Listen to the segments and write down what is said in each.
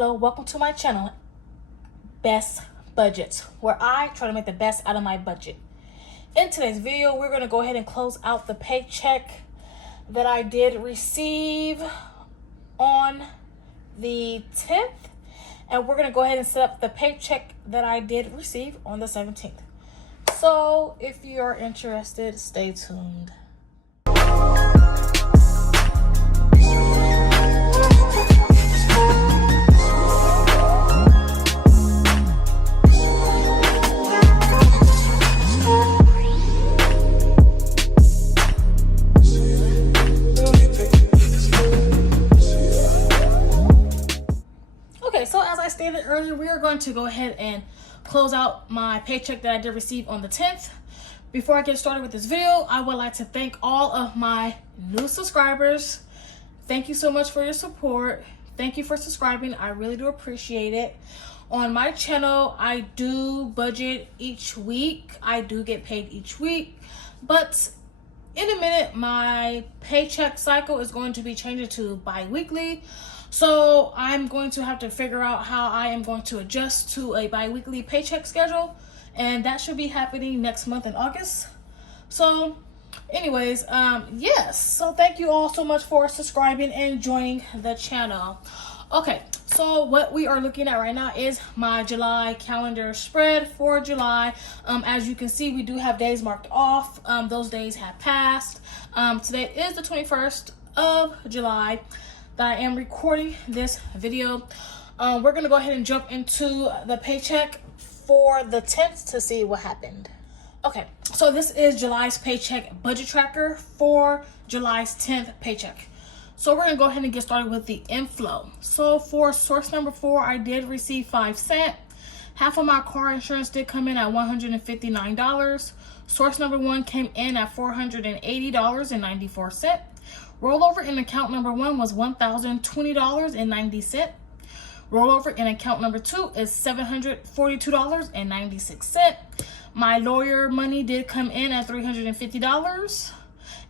Hello, welcome to my channel, Best Budgets, where I try to make the best out of my budget. In today's video, we're going to go ahead and close out the paycheck that I did receive on the 10th. And we're going to go ahead and set up the paycheck that I did receive on the 17th. So if you're interested, stay tuned. So as I stated earlier, we are going to go ahead and close out my paycheck that I did receive on the 10th. Before I get started with this video, I would like to thank all of my new subscribers. Thank you so much for your support. Thank you for subscribing. I really do appreciate it. On my channel, I do budget each week. I do get paid each week. But in a minute, my paycheck cycle is going to be changing to bi-weekly. So I'm going to have to figure out how I am going to adjust to a bi-weekly paycheck schedule, and that should be happening next month in August. So anyways, yes, so thank you all so much for subscribing and joining the channel. Okay, so what we are looking at right now is my July calendar spread for July. As you can see, we do have days marked off. Those days have passed. Today is the 21st of July that I am recording this video. We're gonna go ahead and jump into the paycheck for the 10th to see what happened. Okay, so this is July's paycheck budget tracker for July's 10th paycheck. So we're gonna go ahead and get started with the inflow. So for source number 4, I did receive 5 cents. Half of my car insurance did come in at $159. Source number 1 came in at $480.94. Rollover in account number 1 was $1,020.90. Rollover in account number 2 is $742.96. My lawyer money did come in at $350.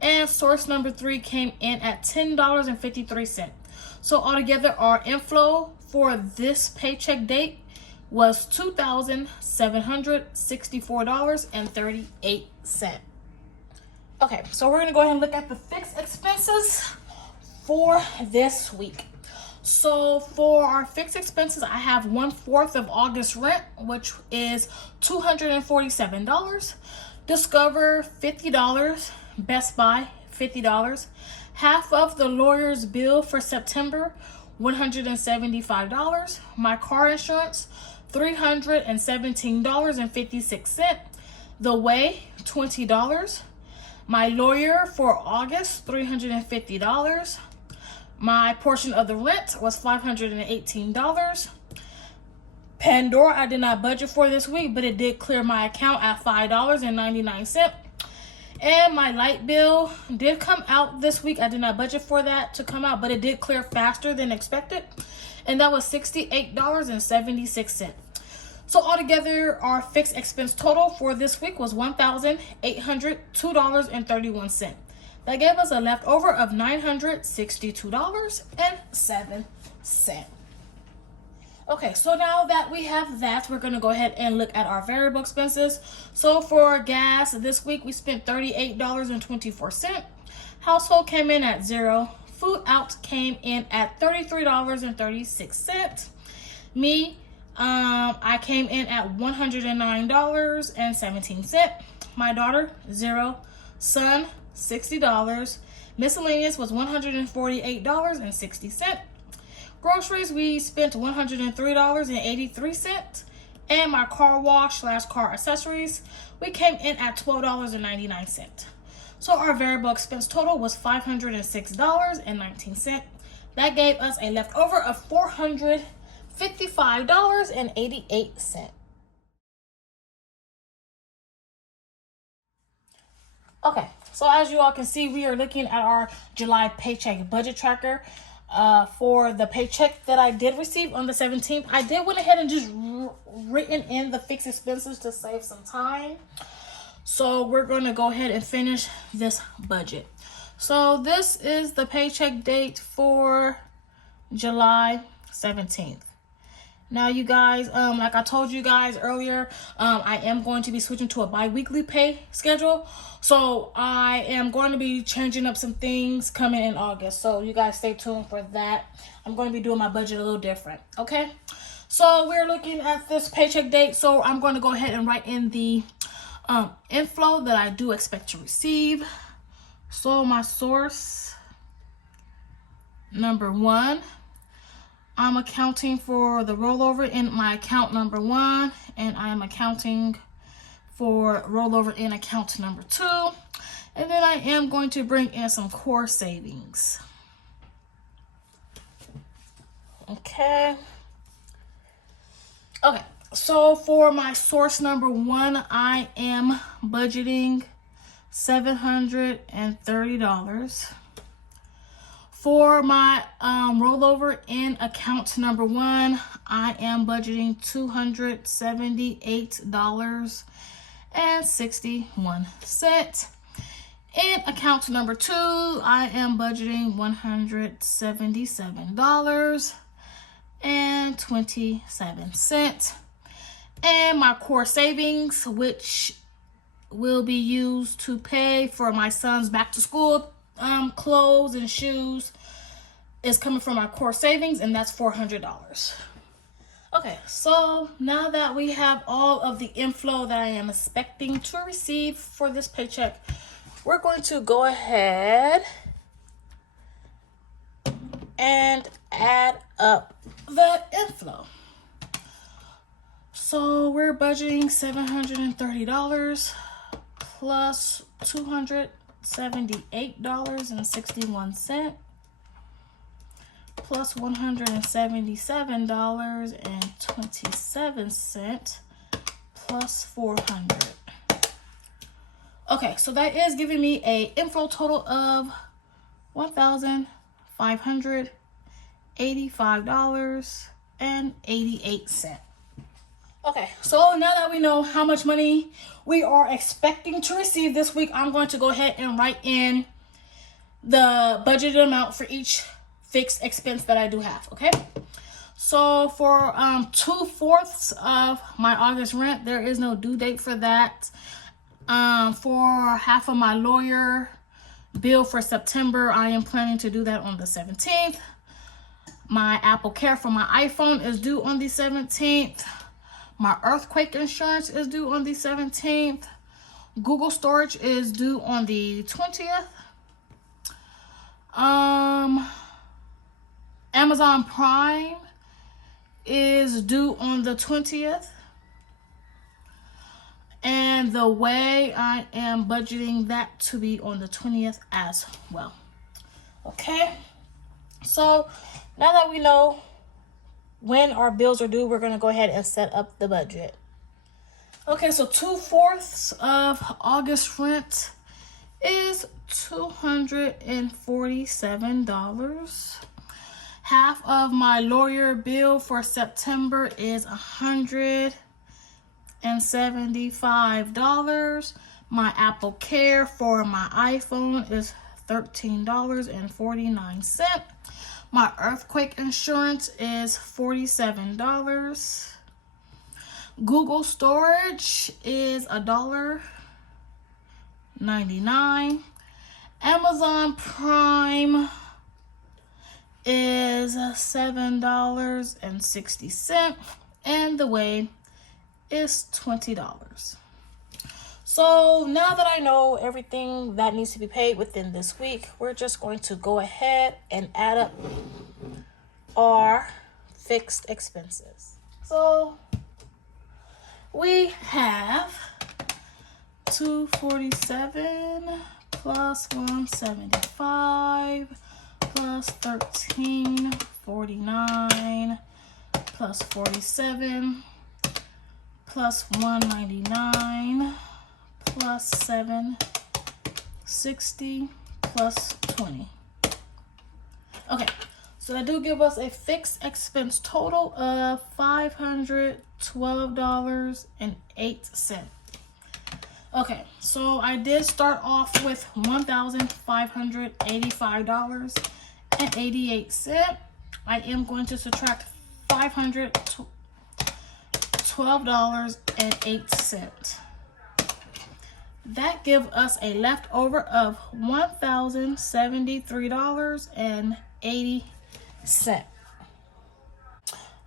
And source number 3 came in at $10.53. So altogether, our inflow for this paycheck date was $2,764.38. Okay, so we're gonna go ahead and look at the fixed expenses for this week. So for our fixed expenses, I have 1/4 of August rent, which is $247. Discover, $50. Best Buy, $50. Half of the lawyer's bill for September, $175. My car insurance, $317.56. The Way, $20. My lawyer for August, $350. My portion of the rent was $518. Pandora, I did not budget for this week, but it did clear my account at $5.99. And my light bill did come out this week. I did not budget for that to come out, but it did clear faster than expected. And that was $68.76. So altogether, our fixed expense total for this week was $1,802.31. That gave us a leftover of $962.07. Okay, so now that we have that, we're going to go ahead and look at our variable expenses. So for gas, this week we spent $38.24. Household came in at $0. Food out came in at $33.36. Me, I came in at $109.17. My daughter, $0. Son, $60. Miscellaneous was $148.60. Groceries, we spent $103.83. And my car wash / car accessories, we came in at $12.99. So our variable expense total was $506.19. That gave us a leftover of $455.88. Okay, so as you all can see, we are looking at our July paycheck budget tracker. For the paycheck that I did receive on the 17th, I did went ahead and just written in the fixed expenses to save some time. So we're going to go ahead and finish this budget. So this is the paycheck date for July 17th. Now, you guys, like I told you guys earlier, I am going to be switching to a bi-weekly pay schedule. So I am going to be changing up some things coming in August. So you guys stay tuned for that. I'm going to be doing my budget a little different. Okay. So we're looking at this paycheck date. So I'm going to go ahead and write in the inflow that I do expect to receive. So my source number 1, I'm accounting for the rollover in my account number 1, and I am accounting for rollover in account number 2, and then I am going to bring in some core savings. Okay, so for my source number 1, I am budgeting $730. For my rollover in account number 1, I am budgeting $278.61. In account number 2, I am budgeting $177.27. And my core savings, which will be used to pay for my son's back to school clothes and shoes, is coming from my core savings, and that's $400. Okay, so now that we have all of the inflow that I am expecting to receive for this paycheck, we're going to go ahead and add up the inflow. So we're budgeting $730 plus $278.61 plus $177.27 plus $400. Okay, so that is giving me a inflow total of $1,585.88. Okay, so now that we know how much money we are expecting to receive this week, I'm going to go ahead and write in the budgeted amount for each fixed expense that I do have, okay? So for 2/4 of my August rent, there is no due date for that. For half of my lawyer bill for September, I am planning to do that on the 17th. My Apple Care for my iPhone is due on the 17th. My earthquake insurance is due on the 17th. Google storage is due on the 20th. Amazon Prime is due on the 20th. And the way I am budgeting that to be on the 20th as well. Okay. So now that we know when our bills are due, we're going to go ahead and set up the budget. Okay, so 2/4 of August rent is $247. Half of my lawyer bill for September is $175. My Apple Care for my iPhone is $13.49. My earthquake insurance is $47. Google storage is $1.99. Amazon Prime is $7.60. And the way is $20. So now that I know everything that needs to be paid within this week, we're just going to go ahead and add up our fixed expenses. So we have $247 plus $175 plus $13.49 plus $47 plus $199 plus $760 plus $20. Okay, so that do give us a fixed expense total of $512.08. Okay, so I did start off with $1,585.88. I am going to subtract $512 $12.08. That gives us a leftover of $1,073.80.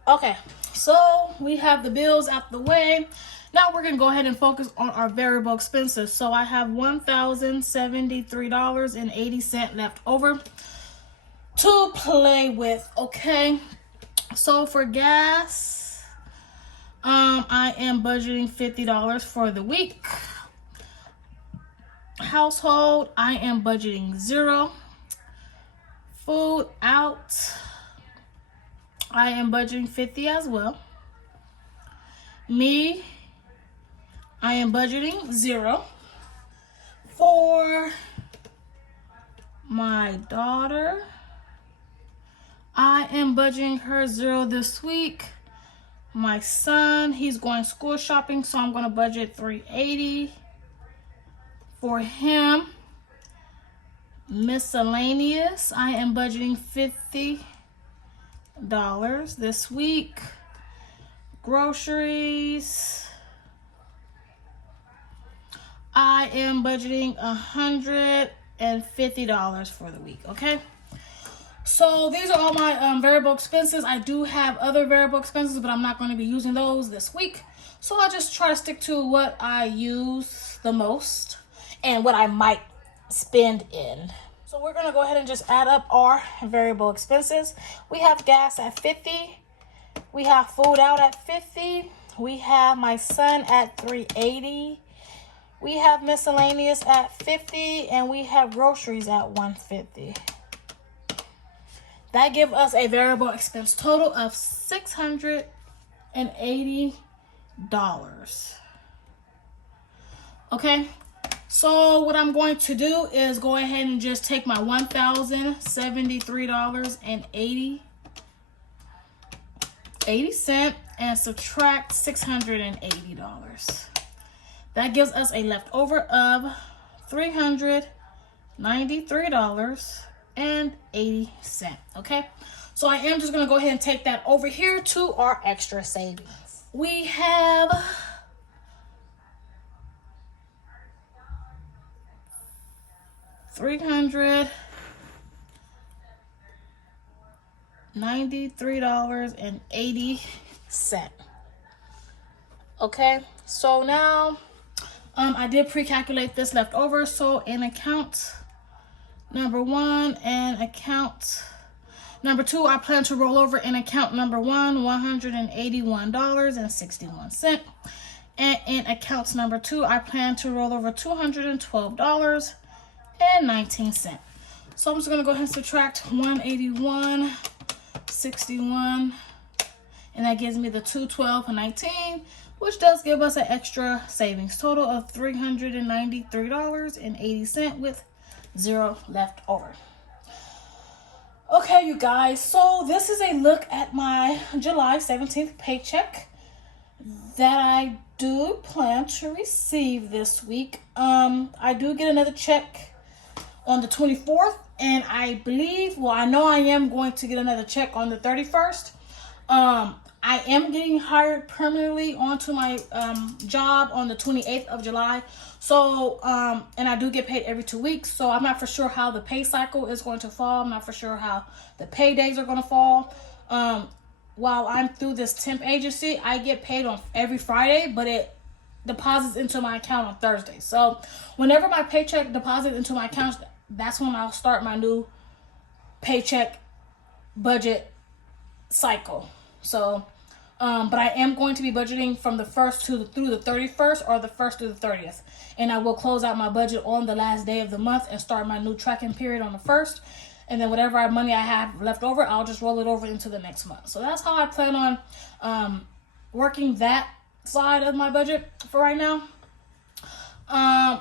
Okay, so we have the bills out the way. Now we're gonna go ahead and focus on our variable expenses. So I have $1,073.80 left over to play with. Okay, so for gas, I am budgeting $50 for the week. Household, I am budgeting $0. Food out, I am budgeting $50 as well. Me, I am budgeting $0. For my daughter, I am budgeting her $0 this week. My son, he's going school shopping, so I'm going to budget $380 for him. Miscellaneous, I am budgeting $50 this week. Groceries, I am budgeting $150 for the week. Okay, so these are all my variable expenses. I do have other variable expenses, but I'm not going to be using those this week, so I just try to stick to what I use the most and what I might spend in. So we're going to go ahead and just add up our variable expenses. We have gas at $50. We have food out at $50. We have my son at $380. We have miscellaneous at $50, and we have groceries at $150. That gives us a variable expense total of $680. Okay, so what I'm going to do is go ahead and just take my $1,073.80 and subtract $680. That gives us a leftover of $393.80. Okay, so I am just going to go ahead and take that over here to our extra savings. We have $393.80. Okay, so now I did pre-calculate this left over. So in account number 1 and account number 2, I plan to roll over in account number 1 $181.61, and in accounts number 2 I plan to roll over $212.19. So I'm just going to go ahead and subtract 181.61, and that gives me the 212.19, which does give us an extra savings total of $393.80 with $0 left over. Okay, you guys, so this is a look at my July 17th paycheck that I do plan to receive this week. I do get another check on the 24th, and I believe, well, I know I am going to get another check on the 31st. I am getting hired permanently onto my job on the 28th of July. So, and I do get paid every 2 weeks. So I'm not for sure how the pay cycle is going to fall. I'm not for sure how the pay days are going to fall. While I'm through this temp agency, I get paid on every Friday, but it deposits into my account on Thursday. So whenever my paycheck deposits into my account, that's when I'll start my new paycheck budget cycle. So, but I am going to be budgeting from the 1st through the 31st, or the 1st through the 30th. And I will close out my budget on the last day of the month and start my new tracking period on the 1st. And then whatever money I have left over, I'll just roll it over into the next month. So that's how I plan on working that side of my budget for right now.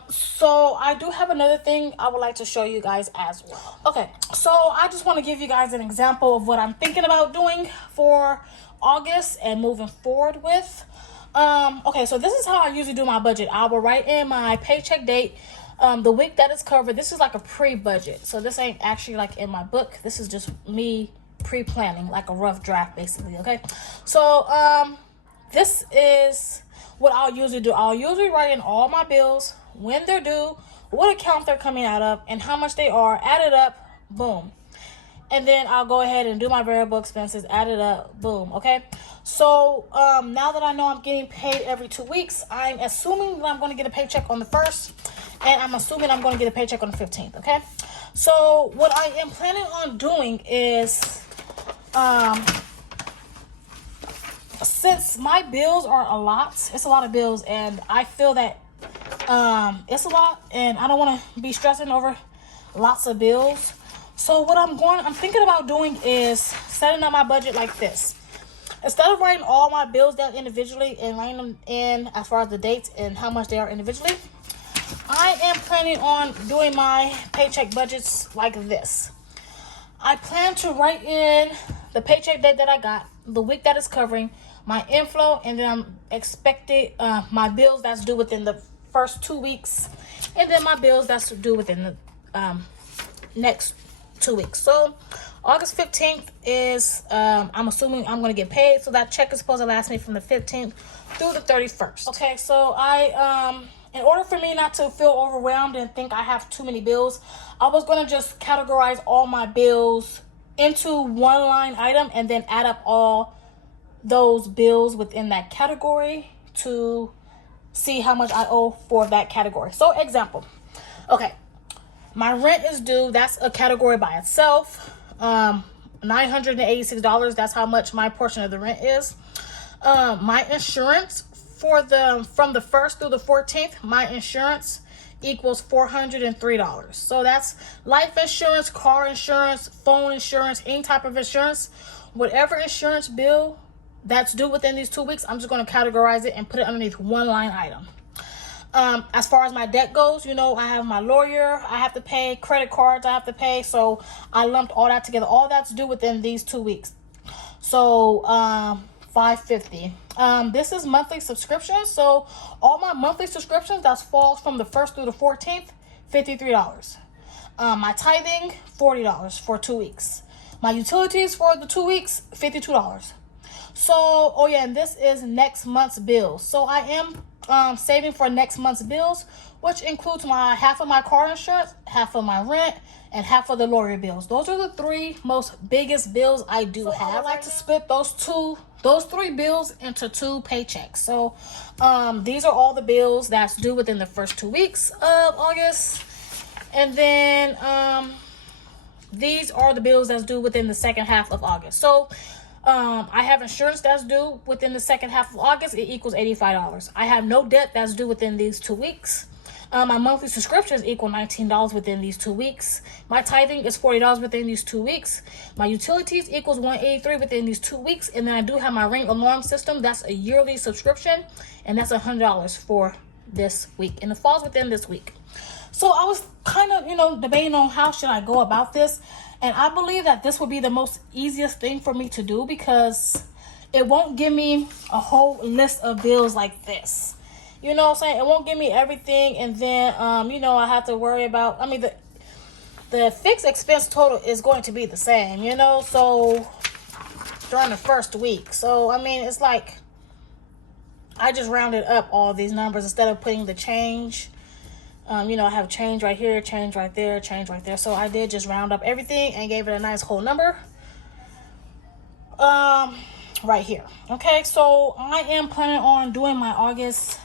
So I do have another thing I would like to show you guys as well. Okay, so I just want to give you guys an example of what I'm thinking about doing for August and moving forward with. Okay, so this is how I usually do my budget. I will write in my paycheck date, the week that is covered. This is like a pre-budget, so this ain't actually like in my book. This is just me pre-planning, like a rough draft basically. Okay, so this is what I'll usually do. I'll usually write in all my bills, when they're due, what account they're coming out of, and how much they are, add it up, boom. And then I'll go ahead and do my variable expenses, add it up, boom, okay? So now that I know I'm getting paid every 2 weeks, I'm assuming that I'm going to get a paycheck on the 1st, and I'm assuming I'm going to get a paycheck on the 15th, okay? So what I am planning on doing is, since my bills are a lot, it's a lot of bills, and I feel that it's a lot, and I don't want to be stressing over lots of bills. So what I'm thinking about doing is setting up my budget like this. Instead of writing all my bills down individually and writing them in as far as the dates and how much they are individually, I am planning on doing my paycheck budgets like this. I plan to write in the paycheck date that I got, the week that is covering, my inflow, and then I'm expecting my bills that's due within the first 2 weeks, and then my bills that's due within the next 2 weeks. So August 15th is, I'm assuming I'm going to get paid. So that check is supposed to last me from the 15th through the 31st. Okay, so in order for me not to feel overwhelmed and think I have too many bills, I was going to just categorize all my bills into one line item and then add up all those bills within that category to see how much I owe for that category. So example, okay, my rent is due. That's a category by itself. $986. That's how much my portion of the rent is. My insurance from the 1st through the 14th, my insurance equals $403. So that's life insurance, car insurance, phone insurance, any type of insurance, whatever insurance bill that's due within these 2 weeks, I'm just going to categorize it and put it underneath one line item. As far as my debt goes, I have my lawyer I have to pay, credit cards I have to pay, so I lumped all that together. All that's due within these 2 weeks. So $550. This is monthly subscriptions, so all my monthly subscriptions that falls from the 1st through the 14th, $53. My tithing, $40 for 2 weeks. My utilities for the 2 weeks, $52. So, and this is next month's bills. So I am saving for next month's bills, which includes half of my car insurance, half of my rent, and half of the lawyer bills. Those are the 3 most biggest bills I do have. I like to split those 3 bills into 2 paychecks. So these are all the bills that's due within the first 2 weeks of August, and then these are the bills that's due within the second half of August. So I have insurance that's due within the second half of August. It equals $85. I have no debt that's due within these 2 weeks. My monthly subscriptions equal $19 within these 2 weeks. My tithing is $40 within these 2 weeks. My utilities equals $183 within these 2 weeks. And then I do have my Ring alarm system. That's a yearly subscription, and that's $100 for this week, and it falls within this week. So I was kind of, debating on how should I go about this. And I believe that this would be the most easiest thing for me to do, because it won't give me a whole list of bills like this. You know what I'm saying? It won't give me everything, and then, I have to worry about, the fixed expense total is going to be the same, so during the first week. So, it's like I just rounded up all these numbers instead of putting the change. I have change right here, change right there, change right there. So I did just round up everything and gave it a nice whole number right here. Okay, so I am planning on doing my August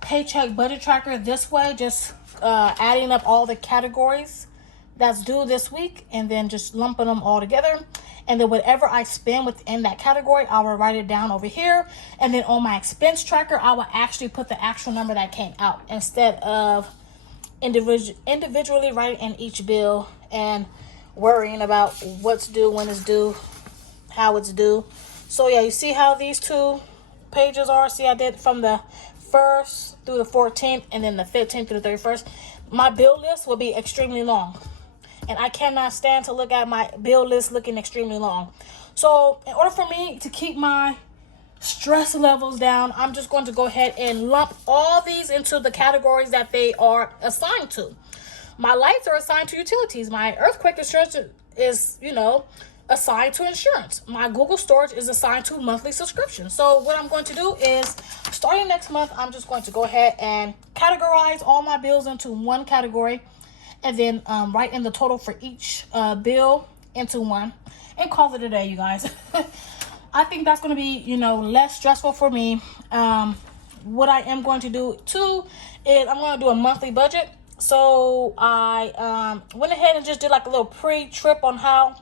paycheck budget tracker this way, just adding up all the categories that's due this week and then just lumping them all together. And then whatever I spend within that category, I will write it down over here. And then on my expense tracker, I will actually put the actual number that came out instead of individually writing in each bill and worrying about what's due, when it's due, how it's due. So you see how these 2 pages are? See, I did from the 1st through the 14th and then the 15th through the 31st. My bill list will be extremely long, and I cannot stand to look at my bill list looking extremely long. So in order for me to keep my stress levels down, I'm just going to go ahead and lump all these into the categories that they are assigned to. My lights are assigned to utilities. My earthquake insurance is, assigned to insurance. My Google storage is assigned to monthly subscription. So what I'm going to do is, starting next month, I'm just going to go ahead and categorize all my bills into one category, and then write in the total for each bill into one, and call it a day, you guys. I think that's going to be, you know, less stressful for me. What I am going to do too is I'm going to do a monthly budget. So I went ahead and just did like a little pre-trip on how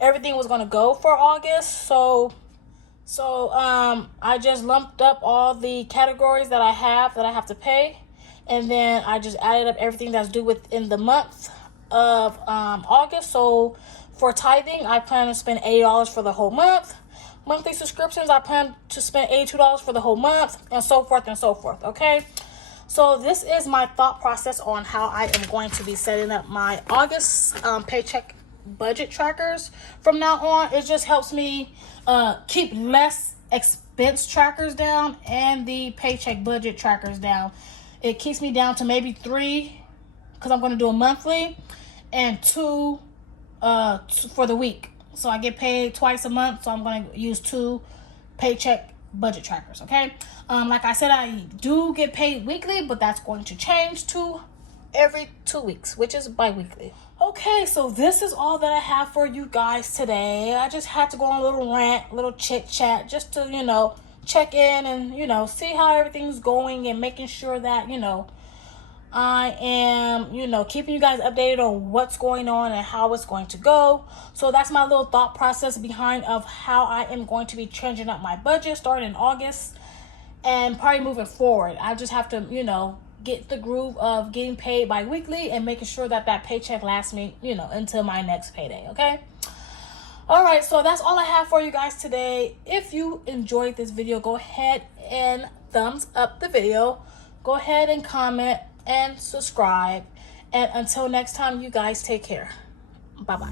everything was going to go for August. So I just lumped up all the categories that I have to pay, and then I just added up everything that's due within the month of August. So for tithing, I plan to spend $80 for the whole month. Monthly subscriptions, I plan to spend $82 for the whole month, and so forth and so forth. Okay, so this is my thought process on how I am going to be setting up my August paycheck budget trackers from now on. It just helps me keep less expense trackers down and the paycheck budget trackers down. It keeps me down to maybe 3, because I'm going to do a monthly, and 2 for the week. So I get paid twice a month, so I'm going to use 2 paycheck budget trackers. Okay, like I said, I do get paid weekly, but that's going to change to every 2 weeks, which is bi-weekly. Okay, so this is all that I have for you guys today. I just had to go on a little rant, little chit chat, just to, you know, check in and, you know, see how everything's going, and making sure that, you know, I am, you know, keeping you guys updated on what's going on and how it's going to go. So that's my little thought process behind of how I am going to be changing up my budget starting in August, and probably moving forward. I just have to, you know, get the groove of getting paid bi-weekly and making sure that that paycheck lasts me, you know, until my next payday. Okay, all right, so that's all I have for you guys today. If you enjoyed this video, go ahead and thumbs up the video, go ahead and comment and subscribe, and until next time, you guys take care. Bye bye.